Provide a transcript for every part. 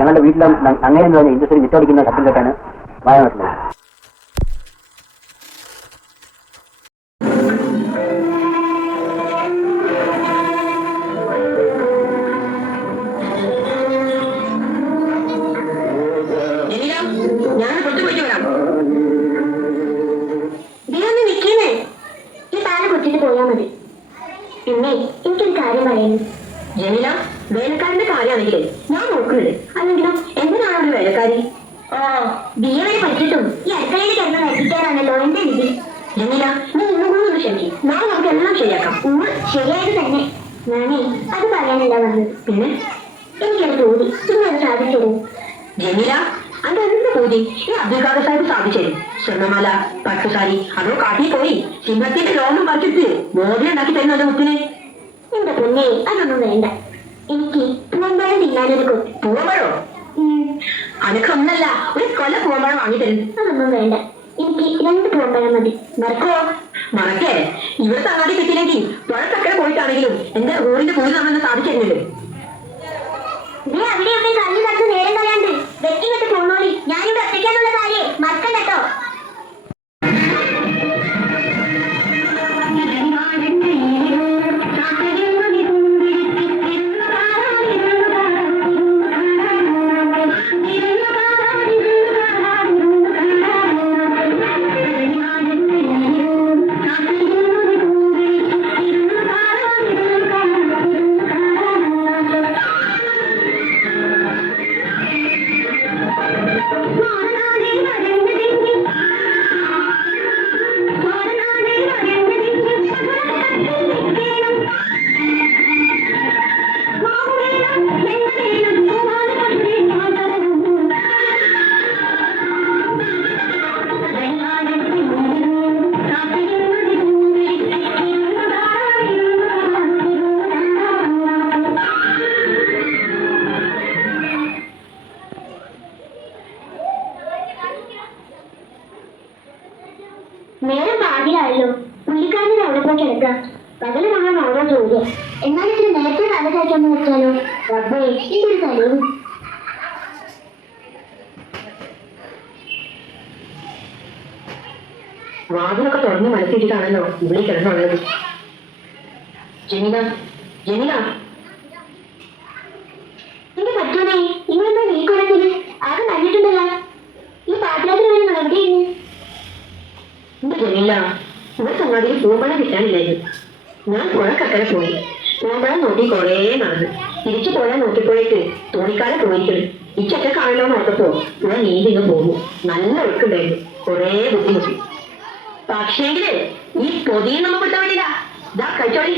ഞങ്ങളുടെ വീട്ടിലും അങ്ങനെ പറഞ്ഞ ഇൻഡസ്ട്രി വിറ്റോടിക്കുന്ന ശബ്ദം കേട്ടാണ് വായ നടത്തുന്നത്. പോയാ മതി. പിന്നെ എനിക്കൊരു കാര്യം പറയുന്നു. ജമീല, വേലക്കാരന്റെ കാര്യമാണെങ്കിലേ ഞാൻ നോക്കുന്നില്ലേ, അല്ലെങ്കിലോ എന്തിനാണ് ഒരു വേലക്കാരി? ഓ, ബിഎ വരെ പഠിച്ചിട്ടും ഈ അടുക്കളയിൽ കിടന്ന് നയിക്കാനാണല്ലോ എന്റെ വിധി. ജമീല, നീ ഇന്നും കൂടി ഒന്ന് ക്ഷമിക്കും. നാളെ നമുക്ക് എല്ലാം ശരിയാക്കാം. ശരിയായത് തന്നെ. ഞാനേ അത് പറയാനല്ല വന്നത്. പിന്നെ എനിക്കത് തോന്നി ഇന്നത് സാധിച്ചത്. ജമീല, അതെന്ത് തോന്നി? ഈ അബ്ദുൽ ഖാദർ സാഹിബ് സാധിച്ചത് സ്വർണ്ണമാല, പട്ടുസാരി അതോ കാട്ടിൽ പോയി സിംഹത്തിന്റെ രോമം പറിച്ചിട്ട് മോദി ഉണ്ടാക്കി തരുന്നത് മുത്തിന്? എന്റെ പൊന്നേ, അതൊന്നും വേണ്ട. എനിക്ക് പൂവമ്പഴം തിന്നാനൊരു കൊത്തി. പൂവമ്പഴോ? അനക്കൊന്നല്ല, ഒരു കൊല പൂവമ്പഴം വാങ്ങി തരും. അതൊന്നും വേണ്ട, എനിക്ക് 2 പൂവമ്പഴം മതി. മറക്കോ? മറക്കേ? ഇവിടുത്തെ അങ്ങാടി കിട്ടിയില്ലെങ്കിൽ പുഴക്കക്കരെ പോയിട്ടാണെങ്കിലും എന്റെ ഊരിന്റെ പൂജ നമ്മളെന്ന് സാധിച്ചിരുന്നില്ലേ? അവിടെ ഇവിടെ കല്ല് തട്ട് നേരം കളയാണ്ട് വെട്ടി വെട്ട് പോന്നോളി. ഞാനിവിടെ ഒറ്റയ്ക്കാന്നുള്ള കാര്യം മറക്കണ്ടോ? നേരം പാതിരായല്ലോ. പുള്ളിക്കാരൻ്റെ അവിടെ പോയി കിടക്കാം. പകല് മുഴുവൻ ഓരോ ജോലിയാ. എന്നാലും ഇത്തിരി നേരത്തെ തല കഴിക്കാന്ന് വെച്ചാലോ? റബ്ബേ, ഇതൊരു തലവും. വാതിലൊക്കെ തുറന്ന് മനസ്സിട്ടാണല്ലോ ഇവിടെ കിടന്നുള്ളത്. ജമീല, ജമീല, എന്റെ പറ്റൂനെ, നിങ്ങളെന്താ നീ കുളത്തില് ആകെ നന്നിട്ടുണ്ടല്ലോ. ഈ പാട്ടിലാത്തിന് വേണ്ടി എവിടെയാണ്? എന്റെ ജമീല, ഇവിടെ അങ്ങാടിയിൽ പൂമ്പഴം കിട്ടാനില്ലായിരുന്നു. ഞാൻ പുഴക്കക്കരെ പോയി പൂമ്പഴം നോക്കി കുറേ നടന്നു. തിരിച്ചു പോയാൽ നോക്കിയപ്പോഴേക്ക് തോണിക്കാരെ പോയിരിക്കണം. ഈ ചെറ്റക്കാണല്ലോ നോക്കപ്പോ പുഴ നീന്തിങ്ങ് പോകുന്നു. നല്ല ഒഴുക്കുണ്ടായിരുന്നു. കുറേ ബുദ്ധിമുട്ടി. പക്ഷേങ്കില് ഈ പൊതിയും നമ്മൾ കിട്ടാൻ വേണ്ടിയില്ല. ഇതാ കഴിച്ചോളി.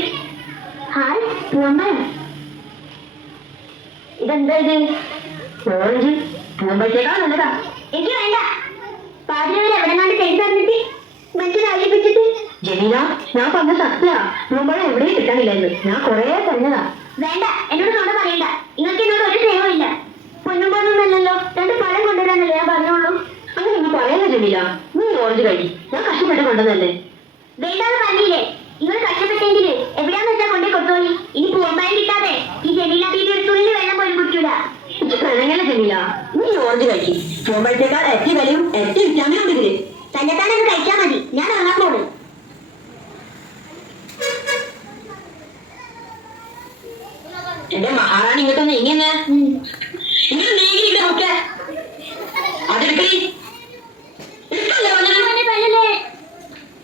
ഹായ്, പൂമ്പഴം. ഇതെന്താ ഇത്? ഓറഞ്ച്. പൂമ്പഴത്തേക്കാൾ നല്ലതാ. എനിക്ക് വേണ്ട. പാതിരവരെ എവിടെങ്ങാണ്ട് ചെയ്തു തന്നിട്ട് മറ്റൊരാളിപ്പിച്ചിട്ട്. ജമീല, ഞാൻ പറഞ്ഞ സത്യ. പൂമ്പഴം എവിടെയും കിട്ടാനില്ലായിരുന്നു. ഞാൻ കുറേ തന്നതാ. വേണ്ട, എന്നോട് നുണ പറയണ്ട. നിങ്ങൾക്ക് എന്നോട് ഒരു സ്നേഹവും ഇല്ല. പൊന്നുമ്പോഴൊന്നല്ലോ 2 പഴം കൊണ്ടുവരാന്നല്ലേ ഞാൻ പറഞ്ഞോളൂ. അങ്ങനെ നിങ്ങൾ പറയല്ല ജമീല. നീ ഓറഞ്ച് കഴിക്കും. ഞാൻ കഷ്ടപ്പെട്ട് കൊണ്ടുവന്നല്ലേ. വേണ്ടാന്ന് പറഞ്ഞില്ലേ? നിങ്ങൾ കഷ്ടപ്പെട്ടെങ്കില് എവിടെയാന്ന് വെച്ചാൽ കൊണ്ടേ കൊടുത്തോളി. ഇനി പൂമ്പഴം കിട്ടാതെ ഈ ജമീല ബീബി ഒരു തുള്ളി വെള്ളം പോലും കുടിക്കൂല. അങ്ങനെ ജമീല, നീ ഓറഞ്ച് കഴിക്കും. പൂമ്പഴത്തേക്കാൾ എത്തി വിലയും എത്തി വിറ്റാമിനും ഉണ്ട് ഇതില്. തന്നെത്താനത് കഴിച്ചാൽ മതി. ഞാൻ ഇറങ്ങാൻ പോണു. എന്റെ മഹാറാണി ഇങ്ങോട്ടൊന്ന് ഇങ്ങനെ ഇങ്ങനെ നീങ്ങിരിക്കണ നോക്കേ. അതെടുക്കണി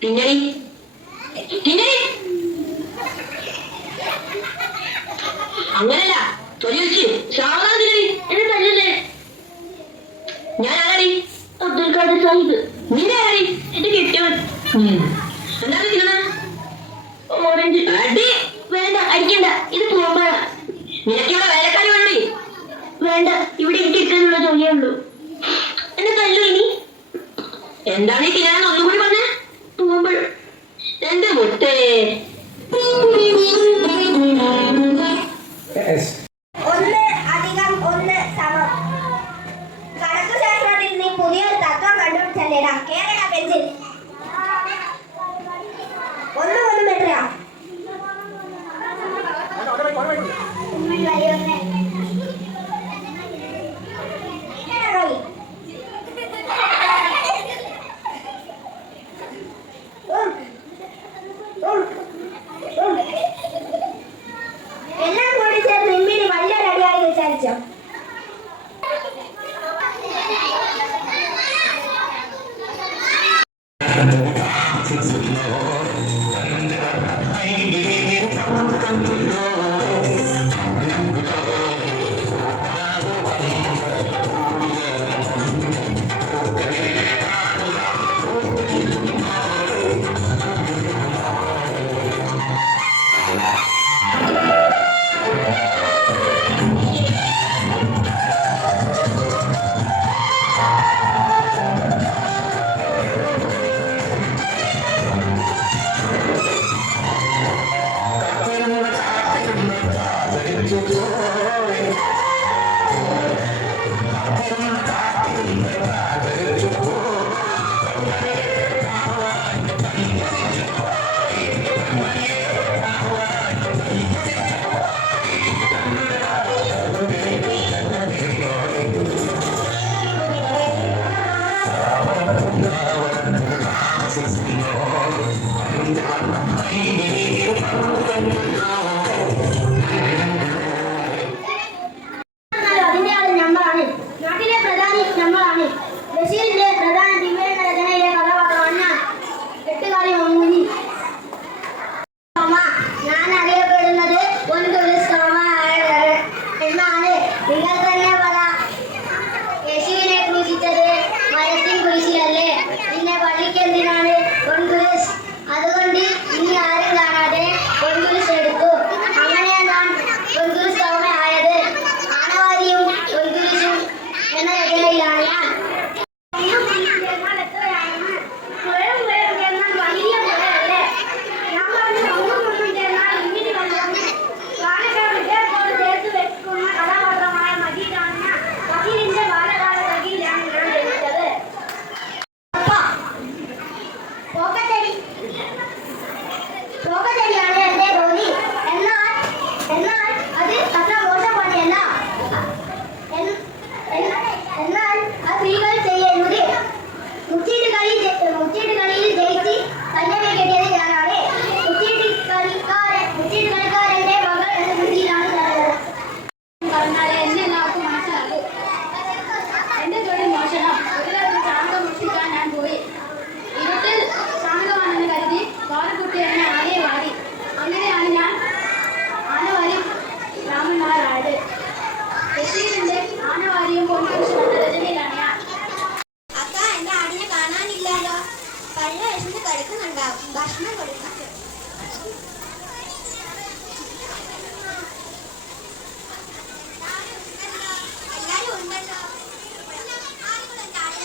പിന്നണി പിന്നണി അങ്ങനല്ല. തൊലി വെച്ച് സാവധാനത്തിനടി എന്നെ തല്ലല്ലേ. ഞാൻ ആരാടി? അബ്ദുൽ ഖാദർ സാഹിബ്. നിന്റെ ആരാടി? എന്റെ കെട്ടിയവൻ. എന്താണ് തിന്നണ? ഓറഞ്ച്. അടി വേണ്ട, അടിക്കണ്ട. ഇത് പൂമ്പഴ. നിനക്കിവിടെ വേലക്കാരി വേണ്ടി? വേണ്ട, ഇവിടെ എനിക്ക് ഇരിക്കാനുള്ള ജോലിയേ ഉള്ളൂ. എന്നെ തല്ലു ഇനി. എന്താണ് ഈ തിന്നാൻ ഒന്നുകൂടി പറഞ്ഞ? പൂമ്പഴം. എന്റെ മുട്ടേ. 1 + 1 സമം. കണക്കുശാസ്ത്രത്തിൽ നീ പുതിയൊരു തത്വം കണ്ടുപിടിച്ചല്ലേടാ. കേരള പെൻസിൽ 1 1 എത്രയാ?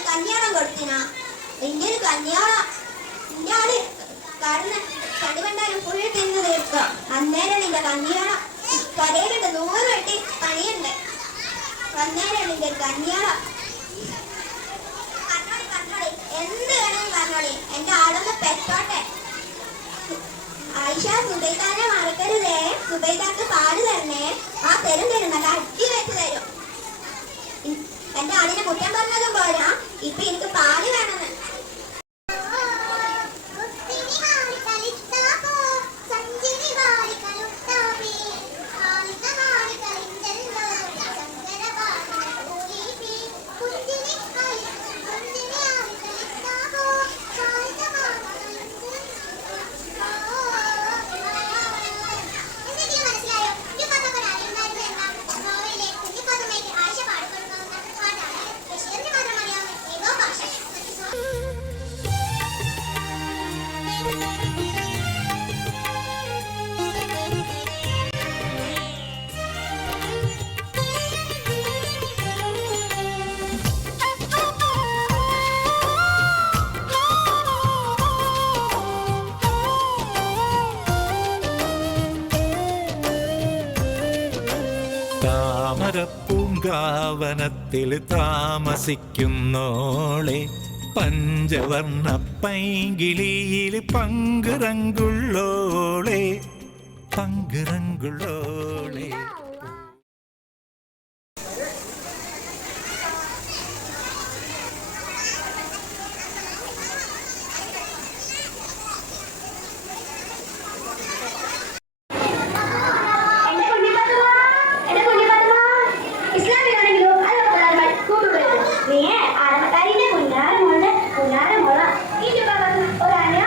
കല്യാണം കൊടുത്തിന ഇന്ത്യയിൽ കല്യാണം ഇന്ത്യാള് കാരണം കടുവണ്ടാലും ഫുൾ തിന്ന് തീർക്കുക അന്നേരം നിന്റെ കല്യാണം കരയിലുണ്ട് 100 വെട്ടി പണിയുണ്ട് അന്നേരം നിന്റെ കല്യാണം പറഞ്ഞോളി എന്ത് വേണമെങ്കിൽ പറഞ്ഞോളി എന്റെ ആളൊന്ന് പെട്ടോട്ടെ ആയിഷ സുബൈദാനെ മറക്കരുതേ സുബൈദാക്ക് പാല് തരണേ ആ തരും നല്ല അടി വെച്ച് തരും എന്റെ ആടിനെ കുറ്റം പറഞ്ഞതും പോരാ ഇപ്പൊ എനിക്ക് പാല് വേണമെന്ന് താമരപ്പൂങ്കാവനത്തിൽ താമസിക്കുന്നോളെ പഞ്ചവർണ്ണ പൈങ്കിളിയിൽ പങ്കുറങ്കുള്ളോളെ പങ്കുറങ്കുള്ളോളെ. ഒരു അനിയ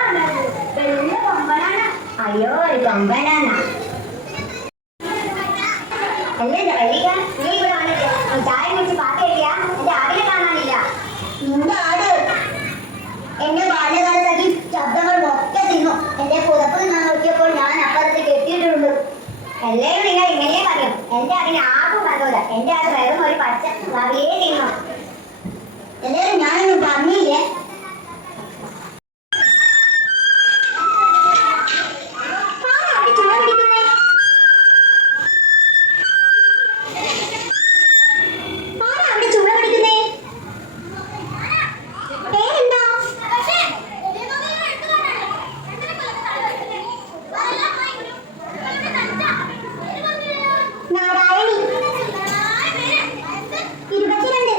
കൊമ്പനാന്നാ. അല്ലേ വൈകിട്ട നീ ഇവിടെ വന്നിട്ട് ചായ കുടിച്ച് പാട്ട് കഴിക്കാ? എന്റെ ആടിനെ കാണാനില്ല. നിന്റെ ആട് എന്നെ ബാല്യകാലത്താക്കി ശബ്ദങ്ങൾ ഒക്കെ തിന്നു. എന്റെ പുതപ്പ് ഞാൻ നോക്കിയപ്പോൾ ഞാൻ അപ്പുറത്ത് കെട്ടിയിട്ടുണ്ട്. എല്ലാവരും നിങ്ങൾ ഇങ്ങനെയേ പറയും. എന്റെ ആടിനെ ആർക്കും കണ്ടൂല. എന്റെ ആട് വെറും ഒരു പച്ച നിറയെ തിന്നു. എല്ലാവരും ഞാനൊന്നും പറഞ്ഞില്ലേ? നാരായണി 22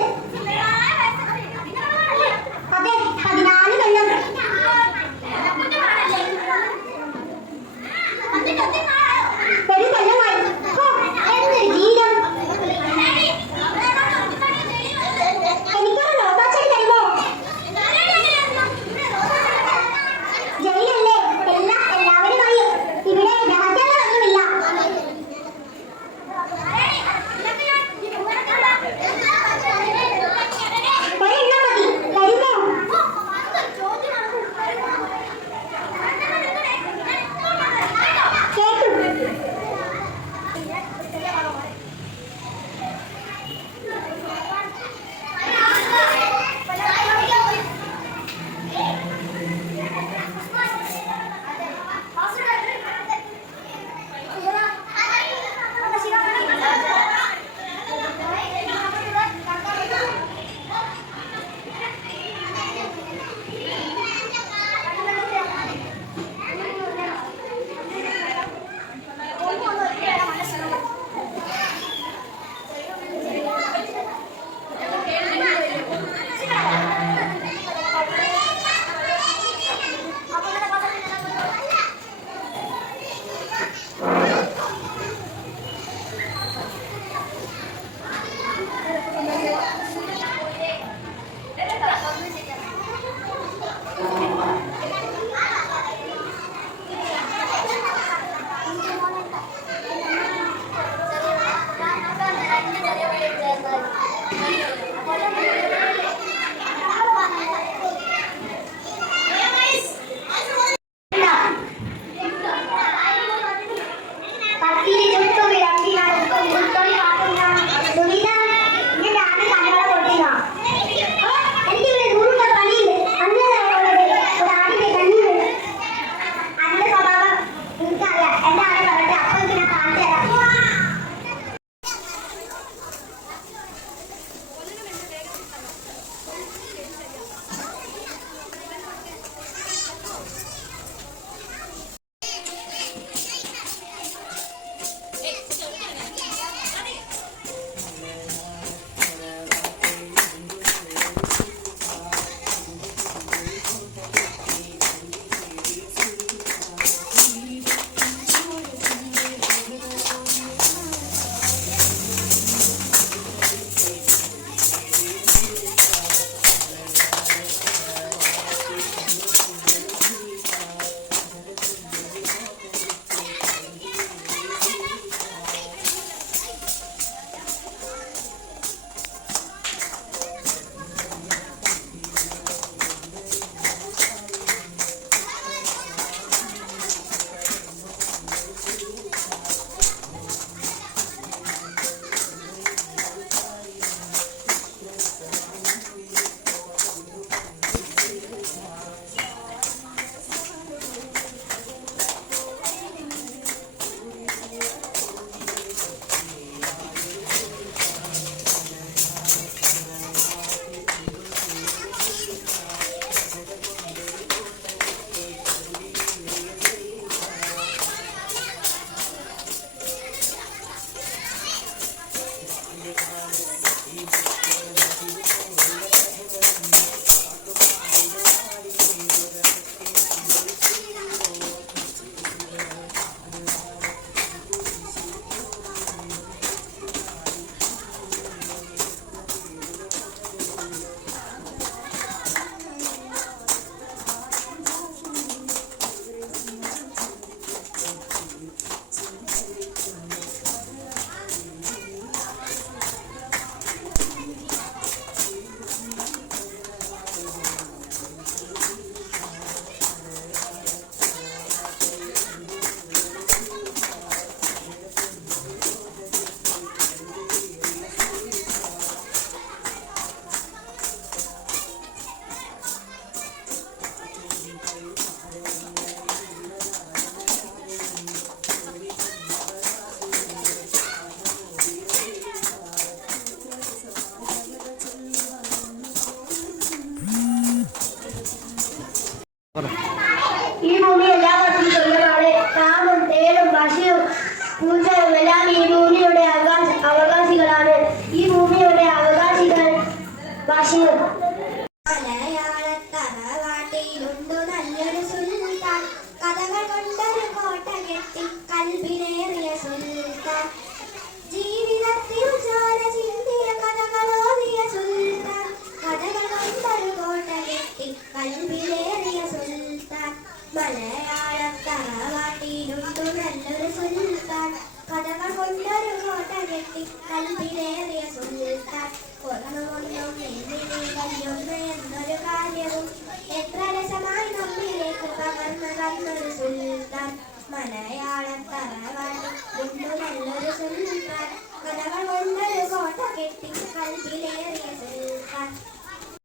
എത്ര രസമായി നമ്മിലേക്ക് പകർന്നൊരു സുൽത്താൻ മലയാളം തറവാടി നല്ലൊരു സുൽത്താൻ കഥകൾ കൊണ്ടൊരു കോട്ട കെട്ടി കൽവിലേറെ